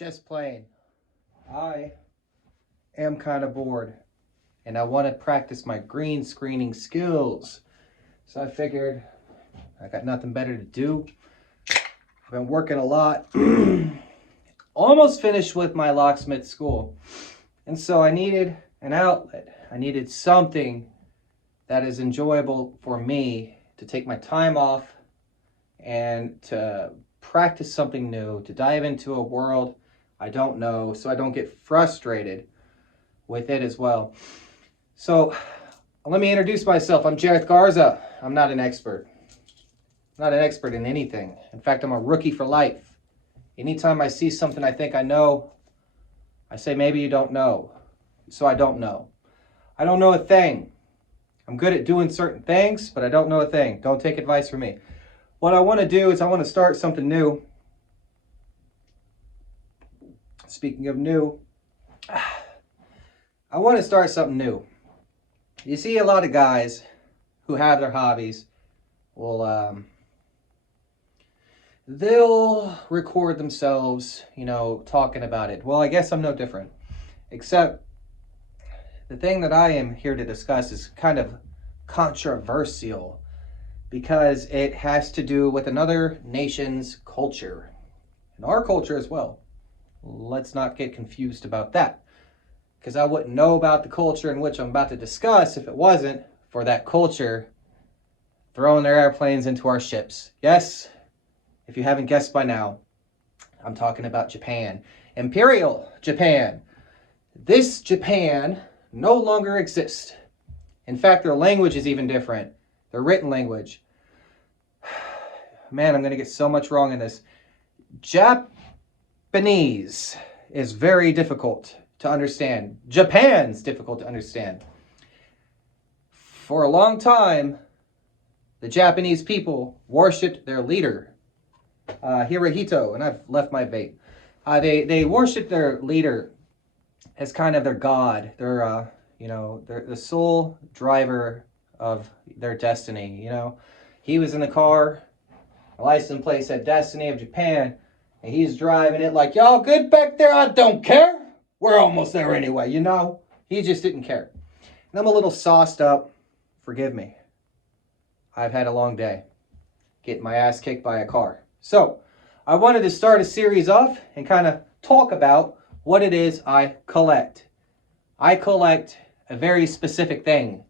Just plain. I am kind of bored and I want to practice my green screening skills. So I figured I got nothing better to do. I've been working a lot. Almost finished with my locksmith school. And so I needed an outlet. I needed something that is enjoyable for me to take my time off and to practice something new, to dive into a world I don't know, so I don't get frustrated with it as well. So let me introduce myself. I'm Jareth Garza. I'm not an expert. I'm not an expert in anything. In fact, I'm a rookie for life. Anytime I see something I think I know, I say, maybe you don't know. So I don't know. I don't know a thing. I'm good at doing certain things, but I don't know a thing. Don't take advice from me. What I want to do is I want to start something new. Speaking of new, I want to start something new. You see a lot of guys who have their hobbies will they'll record themselves, talking about it. Well, I guess I'm no different, except the thing that I am here to discuss is kind of controversial because it has to do with another nation's culture and our culture as well. Let's not get confused about that, because I wouldn't know about the culture in which I'm about to discuss if it wasn't for that culture throwing their airplanes into our ships. Yes, if you haven't guessed by now, I'm talking about Japan. Imperial Japan. This Japan no longer exists. In fact, their language is even different. Their written language. Man, I'm going to get so much wrong in this. Japanese is very difficult to understand. Japan's difficult to understand. For a long time, the Japanese people worshipped their leader, Hirohito, and I've left my vape. They worshipped their leader as kind of their god, their they're the sole driver of their destiny. He was in the car, the license plate said Destiny of Japan, and he's driving it like, y'all good back there? I don't care. We're almost there anyway, He just didn't care. And I'm a little sauced up. Forgive me. I've had a long day. Getting my ass kicked by a car. So, I wanted to start a series off and kind of talk about what it is I collect. I collect a very specific thing.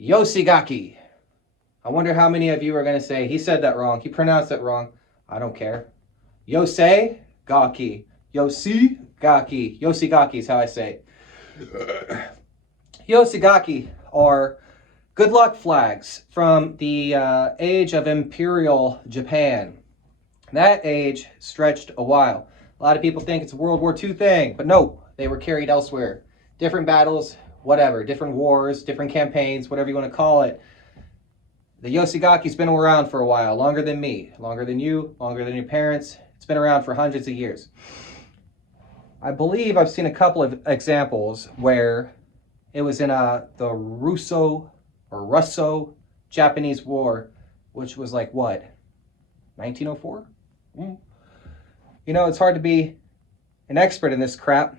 Yosegaki. I wonder how many of you are going to say, he said that wrong. He pronounced it wrong. I don't care. Yosegaki. Yosegaki. Yosegaki is how I say it. Yosegaki are good luck flags from the age of Imperial Japan. That age stretched a while. A lot of people think it's a World War II thing, but no, they were carried elsewhere. Different battles, whatever, different wars, different campaigns, whatever you want to call it. The Yosegaki's been around for a while, longer than me, longer than you, longer than your parents. It's been around for hundreds of years. I believe I've seen a couple of examples where it was in the Russo-Japanese War, which was like what, 1904? It's hard to be an expert in this crap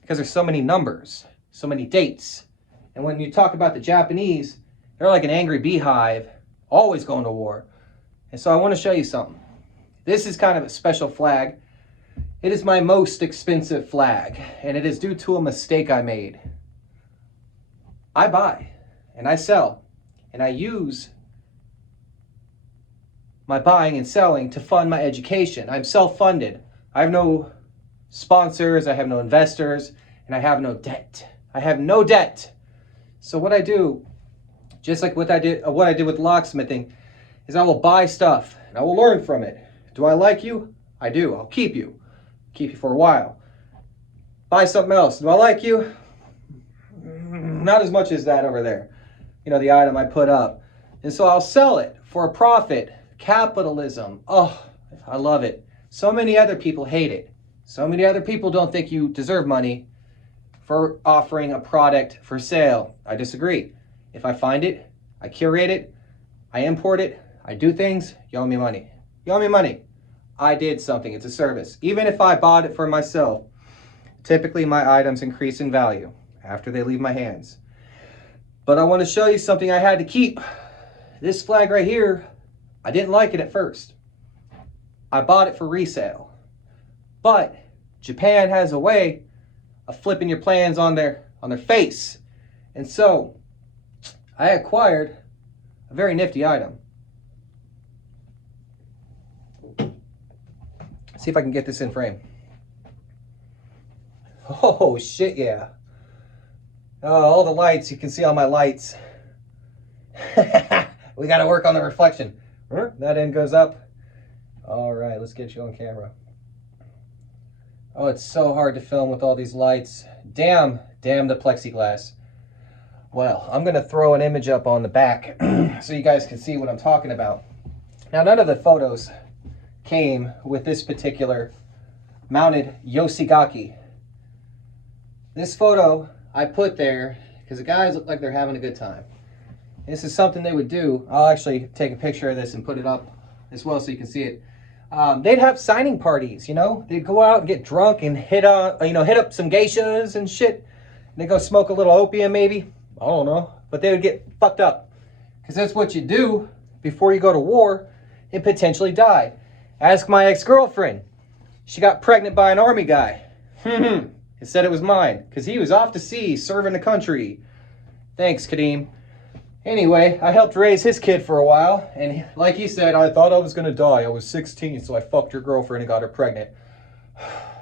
because there's so many numbers, so many dates. And when you talk about the Japanese, they're like an angry beehive, always going to war. And so I want to show you something. This is kind of a special flag. It is my most expensive flag, and it is due to a mistake I made. I buy, and I sell, and I use my buying and selling to fund my education. I'm self-funded. I have no sponsors, I have no investors, and I have no debt. I have no debt. So what I do, just like what I did with locksmithing, is I will buy stuff and I will learn from it. Do I like you? I do. I'll keep you. Keep you for a while. Buy something else. Do I like you? Not as much as that over there. The item I put up. And so I'll sell it for a profit. Capitalism. Oh, I love it. So many other people hate it. So many other people don't think you deserve money for offering a product for sale. I disagree. If I find it, I curate it, I import it, I do things, you owe me money. You owe me money. I did something. It's a service. Even if I bought it for myself, typically my items increase in value after they leave my hands. But I want to show you something I had to keep. This flag right here, I didn't like it at first. I bought it for resale. But Japan has a way of flipping your plans on their face. And so I acquired a very nifty item. See if I can get this in frame. Oh shit, yeah. Oh, all the lights, you can see all my lights. We gotta work on the reflection. That end goes up. All right, let's get you on camera. Oh, it's so hard to film with all these lights. Damn the plexiglass. Well, I'm gonna throw an image up on the back so you guys can see what I'm talking about. Now, none of the photos came with this particular mounted Yosegaki. This photo I put there because the guys look like they're having a good time. This is something they would do. I'll actually take a picture of this and put it up as well so you can see it. They'd have signing parties, you know. They'd go out and get drunk and hit up some geishas and shit. They'd go smoke a little opium maybe. I don't know. But they would get fucked up. Because that's what you do before you go to war and potentially die. Ask my ex-girlfriend. She got pregnant by an army guy. He said it was mine. Because he was off to sea serving the country. Thanks, Kadeem. Anyway, I helped raise his kid for a while, and like he said, I thought I was going to die. I was 16, so I fucked your girlfriend and got her pregnant.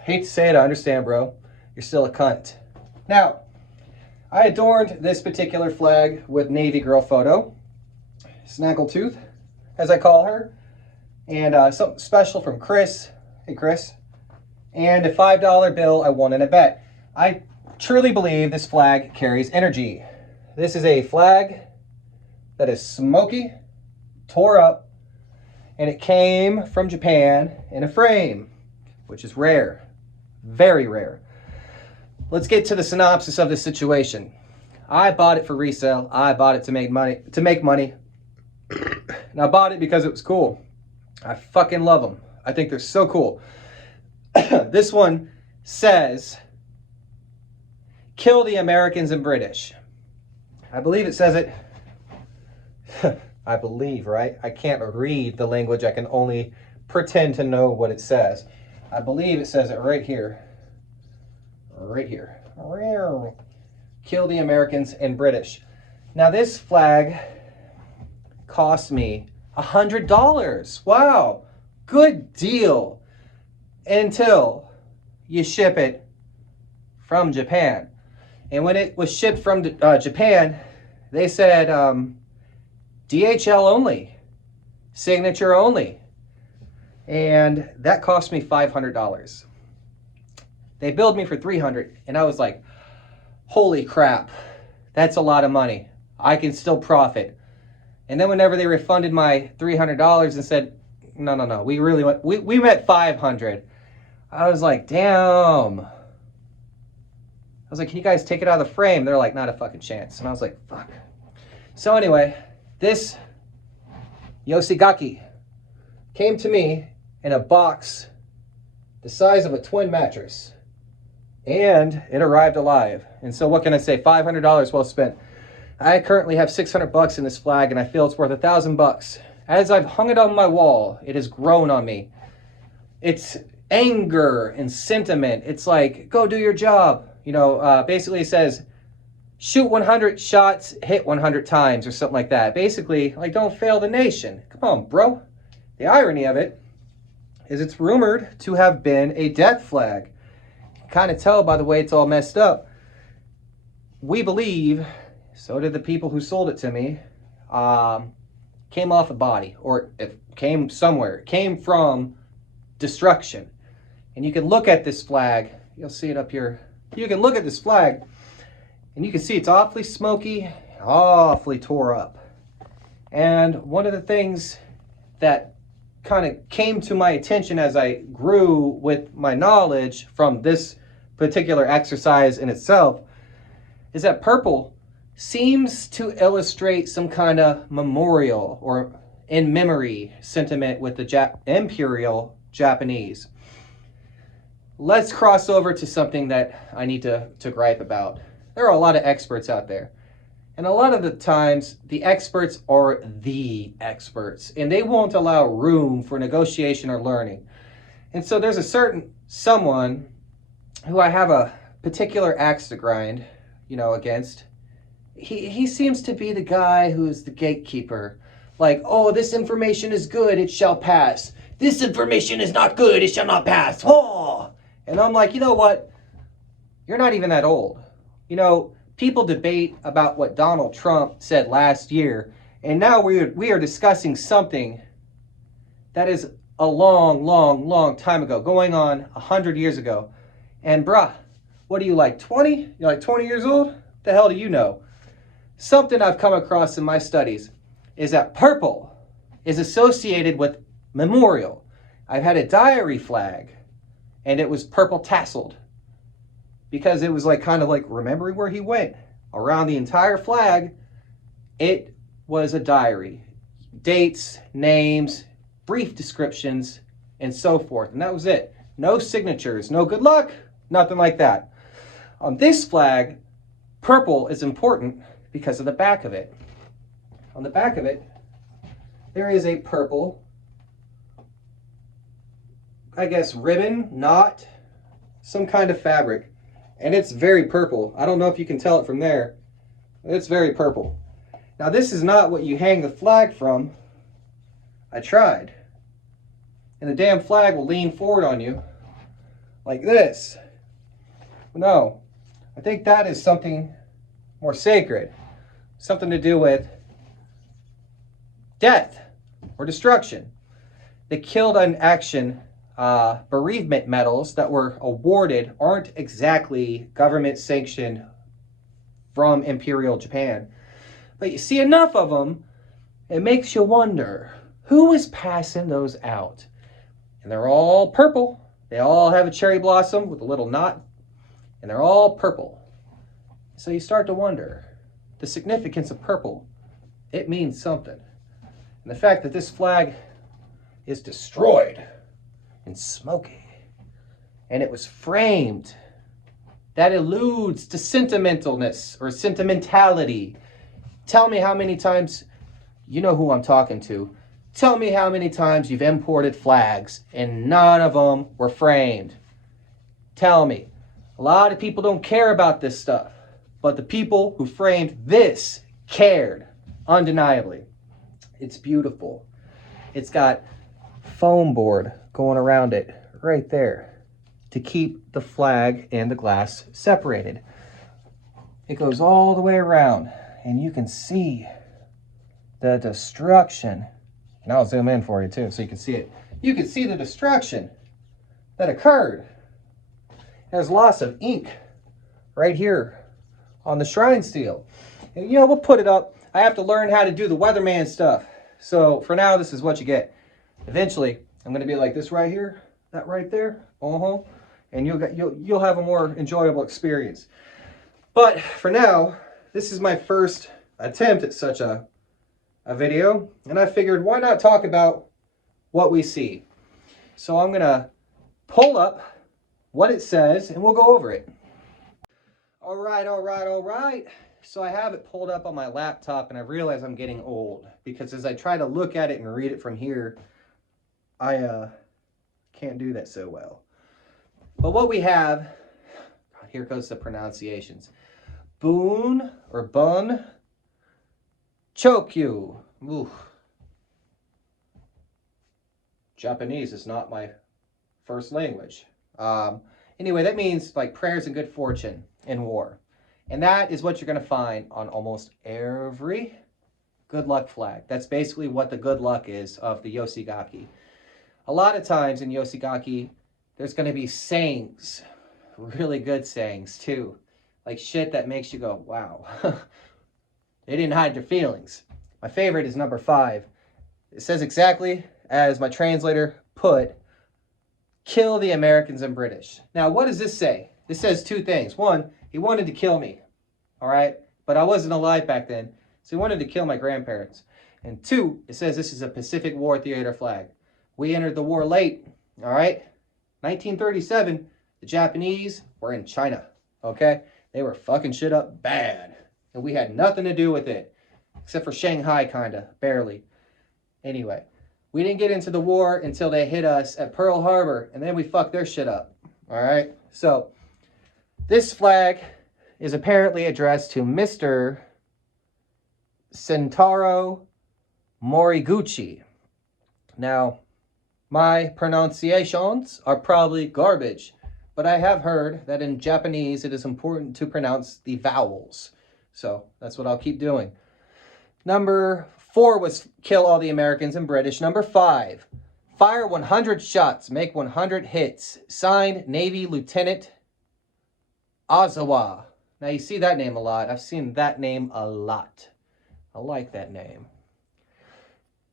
Hate to say it, I understand, bro. You're still a cunt. Now, I adorned this particular flag with Navy girl photo, Snaggletooth, as I call her, and something special from Chris. Hey, Chris. And a $5 bill I won in a bet. I truly believe this flag carries energy. This is a flag that is smoky, tore up, and it came from Japan in a frame, which is rare, very rare. Let's get to the synopsis of the situation. I bought it for resale. I bought it to make money. And I bought it because it was cool. I fucking love them. I think they're so cool. This one says, "Kill the Americans and British." I believe it says it. I believe, right? I can't read the language. I can only pretend to know what it says. I believe it says it right here. Right here. Kill the Americans and British. Now, this flag cost me $100. Wow. Good deal. Until you ship it from Japan. And when it was shipped from Japan, they said DHL only, signature only. And that cost me $500. They billed me for $300, and I was like, holy crap, that's a lot of money. I can still profit. And then whenever they refunded my $300 and said, no, we meant $500. I was like, damn. I was like, can you guys take it out of the frame? They're like, not a fucking chance. And I was like, fuck. So anyway, this Yosegaki came to me in a box the size of a twin mattress. And it arrived alive. And so what can I say? $500 well spent. I currently have $600 in this flag, and I feel it's worth $1,000. As I've hung it on my wall, it has grown on me. It's anger and sentiment. It's like, go do your job. You know, basically it says, shoot 100 shots, hit 100 times, or something like that. Basically, like, don't fail the nation. Come on, bro. The irony of it is it's rumored to have been a death flag. You can kind of tell by the way it's all messed up. We believe, so did the people who sold it to me, came off a body, or it came somewhere. It came from destruction. And you can look at this flag. You'll see it up here. You can look at this flag, and you can see it's awfully smoky, awfully tore up. And one of the things that kind of came to my attention as I grew with my knowledge from this particular exercise in itself is that purple seems to illustrate some kind of memorial or in memory sentiment with the Imperial Japanese. Let's cross over to something that I need to gripe about. There are a lot of experts out there. And a lot of the times, the experts are the experts. And they won't allow room for negotiation or learning. And so there's a certain someone who I have a particular axe to grind, against. He seems to be the guy who is the gatekeeper. Like, oh, this information is good, it shall pass. This information is not good, it shall not pass. Oh! And I'm like, you know what? You're not even that old. People debate about what Donald Trump said last year, and now we are discussing something that is a long, long, long time ago, going on 100 years ago. And bruh, what are you, like 20? You're like 20 years old? What the hell do you know? Something I've come across in my studies is that purple is associated with memorial. I've had a diary flag, and it was purple tasseled because it was kind of remembering where he went. Around the entire flag, it was a diary. Dates, names, brief descriptions, and so forth. And that was it. No signatures, no good luck, nothing like that. On this flag, purple is important because of the back of it. On the back of it, there is a purple, ribbon, knot, some kind of fabric. And it's very purple. I don't know if you can tell it from there. It's very purple. Now, this is not what you hang the flag from. I tried. And the damn flag will lean forward on you like this. No, I think that is something more sacred. Something to do with death or destruction. The killed in action bereavement medals that were awarded aren't exactly government sanctioned from Imperial Japan. But you see enough of them, it makes you wonder, who is passing those out? And they're all purple. They all have a cherry blossom with a little knot, and they're all purple. So you start to wonder, the significance of purple, it means something. And the fact that this flag is destroyed and smoky, and it was framed, that alludes to sentimentalness or sentimentality. Tell me how many times, you know who I'm talking to, tell me how many times you've imported flags and none of them were framed. Tell me. A lot of people don't care about this stuff, but the people who framed this cared, undeniably. It's beautiful. It's got foam board going around it right there to keep the flag and the glass separated. It goes all the way around, and you can see the destruction. And I'll zoom in for you too so you can see it. You can see the destruction that occurred. There's loss of ink right here on the shrine steel. And, we'll put it up. I have to learn how to do the weatherman stuff. So for now, this is what you get. Eventually, I'm going to be like this right here, that right there, and you'll have a more enjoyable experience. But for now, this is my first attempt at such a video, and I figured why not talk about what we see. So I'm going to pull up what it says, and we'll go over it. All right. So I have it pulled up on my laptop, and I realize I'm getting old because as I try to look at it and read it from here, I can't do that so well. But what we have, here goes the pronunciations. Bun or Bun Chokyu. Ooh. Japanese is not my first language. Anyway, that means prayers and good fortune in war. And that is what you're going to find on almost every good luck flag. That's basically what the good luck is of the Yosegaki. A lot of times in Yosegaki, there's going to be sayings, really good sayings too. Like shit that makes you go, wow. They didn't hide their feelings. My favorite is number 5. It says exactly as my translator put, kill the Americans and British. Now, what does this say? This says 2 things. 1, he wanted to kill me, all right? But I wasn't alive back then, so he wanted to kill my grandparents. And 2, it says this is a Pacific War theater flag. We entered the war late, All right. 1937, the Japanese were in China. Okay. They were fucking shit up bad. And we had nothing to do with it. Except for Shanghai, kind of. Barely. Anyway. We didn't get into the war until they hit us at Pearl Harbor. And then we fucked their shit up. All right. So, this flag is apparently addressed to Mr. Sentaro Moriguchi. Now, my pronunciations are probably garbage, but I have heard that in Japanese it is important to pronounce the vowels. So that's what I'll keep doing. Number 4 was kill all the Americans and British. Number 5, fire 100 shots, make 100 hits. Signed, Navy Lieutenant Ozawa. Now you see that name a lot. I've seen that name a lot. I like that name.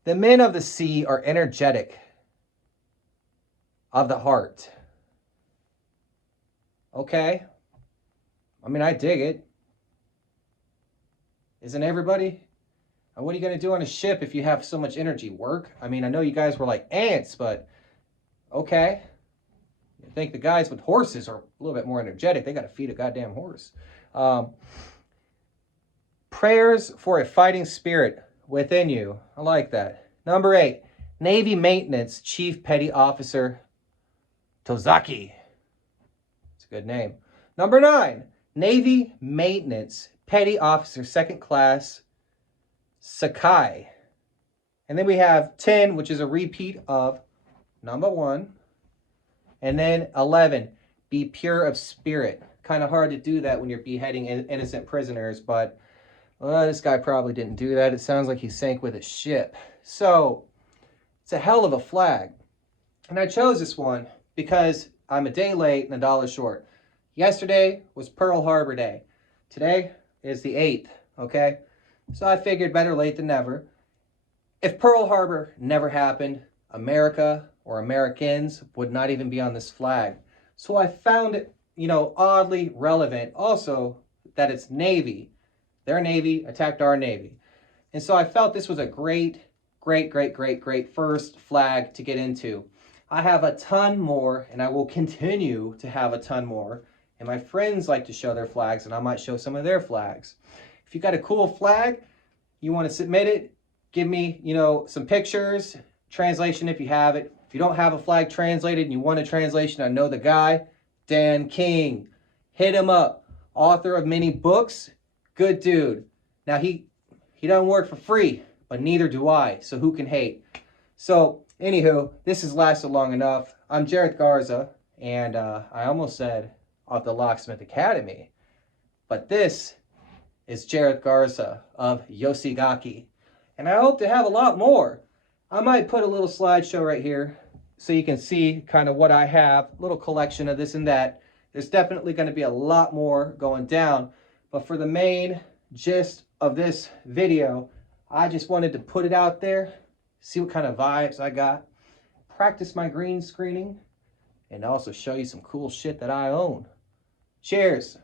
The men of the sea are energetic, of the heart. Okay. I mean, I dig it. Isn't everybody? And what are you going to do on a ship if you have so much energy? Work? I mean, I know you guys were like ants, but okay. I think the guys with horses are a little bit more energetic. They got to feed a goddamn horse. Prayers for a fighting spirit within you. I like that. Number 8, Navy Maintenance Chief Petty Officer Yosegaki. It's a good name. Number 9, Navy Maintenance Petty Officer 2nd Class Sakai. And then we have 10, which is a repeat of number 1. And then 11, be pure of spirit. Kind of hard to do that when you're beheading innocent prisoners, but this guy probably didn't do that. It sounds like he sank with a ship. So, it's a hell of a flag. And I chose this one because I'm a day late and $1 short. Yesterday was Pearl Harbor Day. Today is the 8th, okay? So I figured better late than never. If Pearl Harbor never happened, America or Americans would not even be on this flag. So I found it, oddly relevant also that it's Navy. Their Navy attacked our Navy. And so I felt this was a great first flag to get into. I have a ton more, and I will continue to have a ton more. And my friends like to show their flags, and I might show some of their flags. If you got a cool flag, you want to submit it, give me, some pictures, translation if you have it. If you don't have a flag translated and you want a translation, I know the guy, Dan King. Hit him up. Author of many books. Good dude. Now, he doesn't work for free, but neither do I, so who can hate? So, anywho, this has lasted long enough. I'm Jareth Garza, and I almost said of the Locksmith Academy, but this is Jareth Garza of Yosegaki, and I hope to have a lot more. I might put a little slideshow right here so you can see kind of what I have, a little collection of this and that. There's definitely going to be a lot more going down, but for the main gist of this video, I just wanted to put it out there, see what kind of vibes I got, practice my green screening, and also show you some cool shit that I own. Cheers.